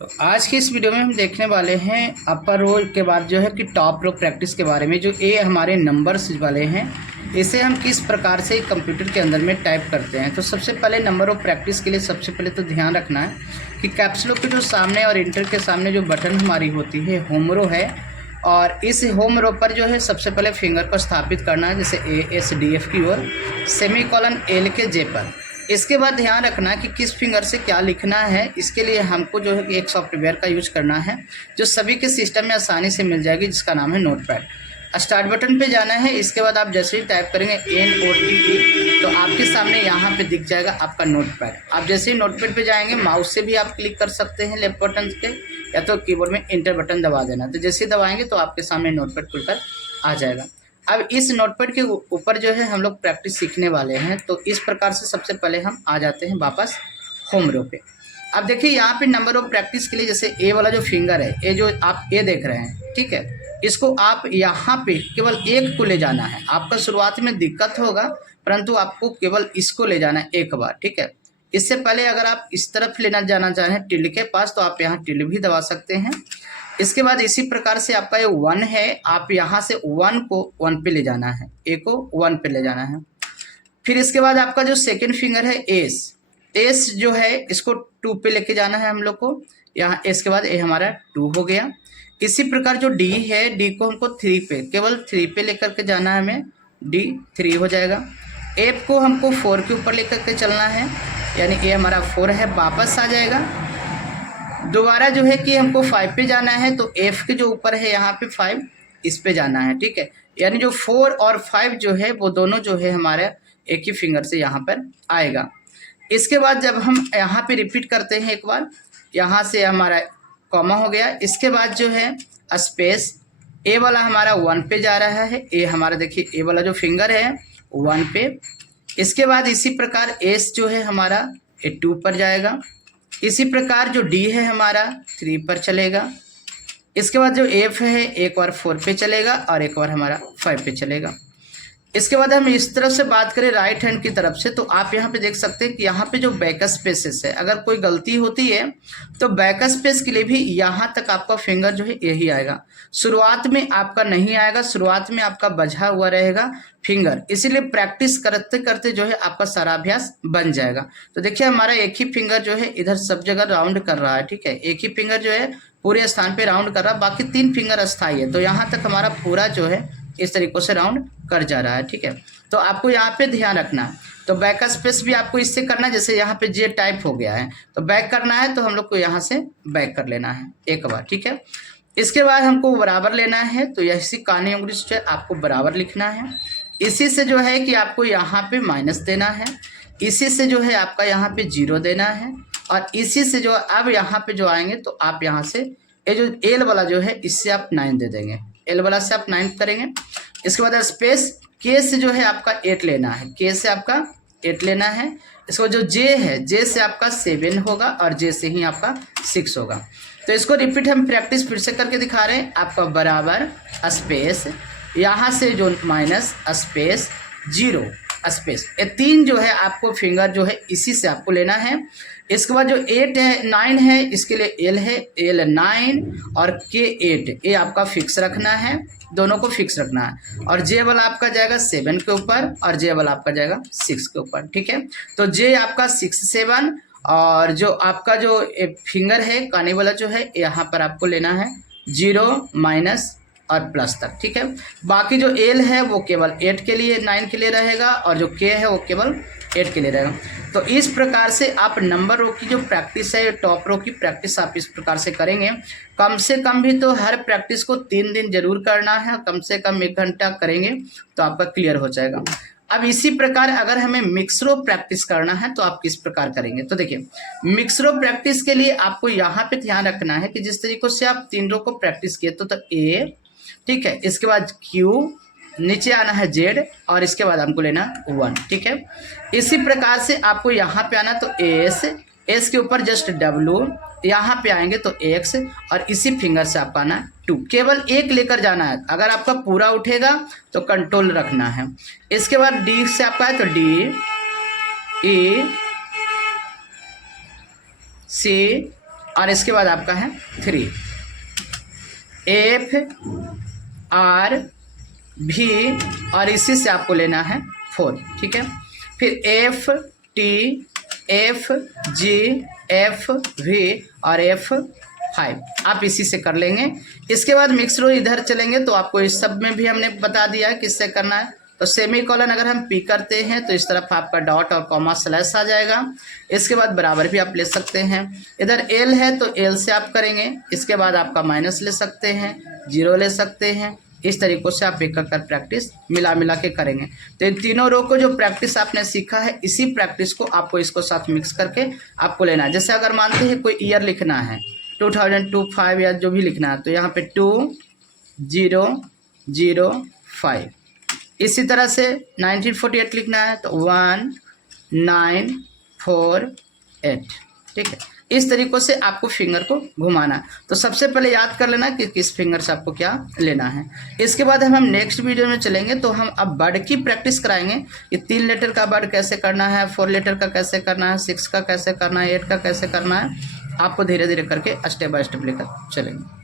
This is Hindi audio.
तो आज की इस वीडियो में हम देखने वाले हैं अपर रो के बाद जो है कि टॉप रो प्रैक्टिस के बारे में। जो ए हमारे नंबर्स वाले हैं इसे हम किस प्रकार से कंप्यूटर के अंदर में टाइप करते हैं। तो सबसे पहले नंबर रो प्रैक्टिस के लिए सबसे पहले तो ध्यान रखना है कि कैप्स लॉक के जो सामने और इंटर के सामने जो बटन हमारी होती है होम रो है, और इस होम रो पर जो है सबसे पहले फिंगर को स्थापित करना है, जैसे ASDF की ओर सेमीकोलन L के J पर। इसके बाद ध्यान रखना कि किस फिंगर से क्या लिखना है। इसके लिए हमको जो है एक सॉफ्टवेयर का यूज करना है जो सभी के सिस्टम में आसानी से मिल जाएगी, जिसका नाम है नोटपैड। स्टार्ट बटन पे जाना है। इसके बाद आप जैसे ही टाइप करेंगे NOTE तो आपके सामने यहाँ पे दिख जाएगा आपका नोटपैड। आप जैसे ही नोटपैड पे जाएंगे माउस से भी आप क्लिक कर सकते हैं लेफ्ट बटन के, या तो कीबोर्ड में इंटर बटन दबा देना। तो जैसे ही दबाएंगे तो आपके सामने नोटपैड खुलकर आ जाएगा। अब इस नोटपैड के ऊपर जो है हम लोग प्रैक्टिस सीखने वाले हैं। तो इस प्रकार से सबसे पहले हम आ जाते हैं वापस होम रो पे। अब देखिए यहाँ पे नंबर ऑफ प्रैक्टिस के लिए जैसे ए वाला जो फिंगर है, ए जो आप ए देख रहे हैं, ठीक है, इसको आप यहाँ पे केवल एक को ले जाना है। आपका शुरुआत में दिक्कत होगा परंतु आपको केवल इसको ले जाना है एक बार, ठीक है। इससे पहले अगर आप इस तरफ लेना जाना चाहें टिल्ड के पास तो आप यहाँ टिल्ड भी दबा सकते हैं। इसके बाद इसी प्रकार से आपका ये 1 है, आप यहाँ से 1 को 1 पे ले जाना है, ए को 1 पे ले जाना है। फिर इसके बाद आपका जो सेकंड फिंगर है एस जो है इसको 2 पे लेके जाना है हम लोग को। यहाँ एस के बाद ए हमारा 2 हो गया। इसी प्रकार जो डी है, डी को हमको 3 पे, केवल 3 पे लेकर के जाना है हमें, डी 3 हो जाएगा। एफ को हमको 4 के ऊपर लेकर के चलना है, यानी ए हमारा 4 है, वापस आ जाएगा। दोबारा जो है कि हमको 5 पे जाना है तो एफ के जो ऊपर है यहाँ पे 5, इस पे जाना है, ठीक है। यानी जो 4 और 5 जो है वो दोनों जो है हमारे एक ही फिंगर से यहाँ पर आएगा। इसके बाद जब हम यहाँ पे रिपीट करते हैं एक बार, यहाँ से हमारा कॉमा हो गया। इसके बाद जो है स्पेस, ए वाला हमारा 1 पे जा रहा है, ए हमारा देखिए ए वाला जो फिंगर है 1 पे। इसके बाद इसी प्रकार एस जो है हमारा 2 पर जाएगा। इसी प्रकार जो डी है हमारा 3 पर चलेगा। इसके बाद जो एफ है एक बार 4 पे चलेगा और एक बार हमारा 5 पे चलेगा। इसके बाद हम इस तरफ से बात करें राइट हैंड की तरफ से, तो आप यहाँ पे देख सकते हैं कि यहाँ पे जो बैक स्पेसेस है, अगर कोई गलती होती है तो बैक स्पेस के लिए भी यहाँ तक आपका फिंगर जो है यही आएगा। शुरुआत में आपका नहीं आएगा, शुरुआत में आपका बझा हुआ रहेगा फिंगर, इसीलिए प्रैक्टिस करते करते जो है आपका सारा अभ्यास बन जाएगा। तो देखिए हमारा एक ही फिंगर जो है इधर सब जगह राउंड कर रहा है, ठीक है, एक ही फिंगर जो है पूरे स्थान पे राउंड कर रहा है, बाकी 3 फिंगर अस्थाई है। तो यहाँ तक हमारा पूरा जो है इस तरीकों से राउंड कर जा रहा है, ठीक है। तो आपको यहाँ पे ध्यान रखना है। तो बैक स्पेस भी आपको इससे करना है, जैसे यहाँ पे जे टाइप हो गया है तो बैक करना है, तो हम लोग को यहाँ से बैक कर लेना है एक बार, ठीक है। इसके बाद हमको बराबर लेना है, तो इसी कानी उंगली से आपको बराबर लिखना है। इसी से जो है कि आपको यहाँ पे माइनस देना है, इसी से जो है आपका यहाँ पे 0 देना है, और इसी से जो अब यहाँ पे जो आएंगे तो आप यहाँ से ये जो एल वाला जो है इससे आप 9 दे देंगे, एल वाला से आप 9 करेंगे। इसके बाद स्पेस के से जो है आपका 8 लेना है, के से आपका 8 लेना है। इसको जो जे है, जे से आपका 7 होगा और जे से ही आपका 6 होगा। तो इसको रिपीट हम प्रैक्टिस फिर से करके दिखा रहे हैं। आपका बराबर स्पेस, यहाँ से जो माइनस स्पेस 0 स्पेस, ये 3 जो है आपको फिंगर जो है इसी से आपको लेना है। इसके बाद जो 8 है 9 है, इसके लिए एल है, एल 9 और के 8, ये आपका फिक्स रखना है, दोनों को फिक्स रखना है। और जे वाला आपका जाएगा 7 के ऊपर और जे वाला आपका जाएगा 6 के ऊपर, ठीक है। तो जे आपका 6 7, और जो आपका जो फिंगर है कानी वाला जो है यहाँ पर आपको लेना है 0 माइनस और प्लस तक, ठीक है। बाकी जो एल है वो केवल 8 के लिए 9 के लिए रहेगा, और जो के है वो केवल 8 के लिए रहेगा। तो इस प्रकार से आप नंबर रो की जो प्रैक्टिस है, टॉप रो की प्रैक्टिस आप इस प्रकार से करेंगे। कम से कम भी तो हर प्रैक्टिस को 3 दिन जरूर करना है, कम से कम 1 घंटा करेंगे तो आपका क्लियर हो जाएगा। अब इसी प्रकार अगर हमें मिक्स रो प्रैक्टिस करना है तो आप किस प्रकार करेंगे, तो देखिए मिक्स रो प्रैक्टिस के लिए आपको यहाँ पे ध्यान रखना है कि जिस तरीके से आप 3 रो को प्रैक्टिस किए तो ए, ठीक है, इसके बाद क्यू, नीचे आना है जेड, और इसके बाद हमको लेना 1, ठीक है। इसी प्रकार से आपको यहाँ पे आना तो एस, एस के ऊपर जस्ट डब्लू, यहाँ पे आएंगे तो एक्स, और इसी फिंगर से आपका आना 2, केवल एक लेकर जाना है। अगर आपका पूरा उठेगा तो कंट्रोल रखना है। इसके बाद डी से आपका है तो डी, ई, सी, और इसके बाद आपका है 3, F R V और इसी से आपको लेना है 4, ठीक है। फिर F T F G F V और F5 आप इसी से कर लेंगे। इसके बाद मिक्स रो इधर चलेंगे तो आपको इस सब में भी हमने बता दिया है किससे करना है। तो सेमी कॉलन अगर हम पी करते हैं तो इस तरफ आपका डॉट और कॉमा स्लैश आ जाएगा। इसके बाद बराबर भी आप ले सकते हैं। इधर एल है तो एल से आप करेंगे। इसके बाद आपका माइनस ले सकते हैं, 0 ले सकते हैं। इस तरीक़ों से आप एक कर प्रैक्टिस मिला के करेंगे। तो इन तीनों रो को जो प्रैक्टिस आपने सीखा है, इसी प्रैक्टिस को आपको इसको साथ मिक्स करके आपको लेना है। जैसे अगर मानते हैं कोई ईयर लिखना है 2025 या जो भी लिखना है तो यहाँ पे 2005। इसी तरह से 1948 लिखना है तो 1948, ठीक है। इस तरीक़ों से आपको फिंगर को घुमाना है। तो सबसे पहले याद कर लेना कि किस फिंगर से आपको क्या लेना है। इसके बाद हम नेक्स्ट वीडियो में चलेंगे तो हम अब वर्ड की प्रैक्टिस कराएंगे कि 3 लेटर का वर्ड कैसे करना है, 4 लेटर का कैसे करना है, 6 का कैसे करना है, 8 का कैसे करना है। आपको धीरे धीरे करके स्टेप बाय स्टेप लेकर चलेंगे।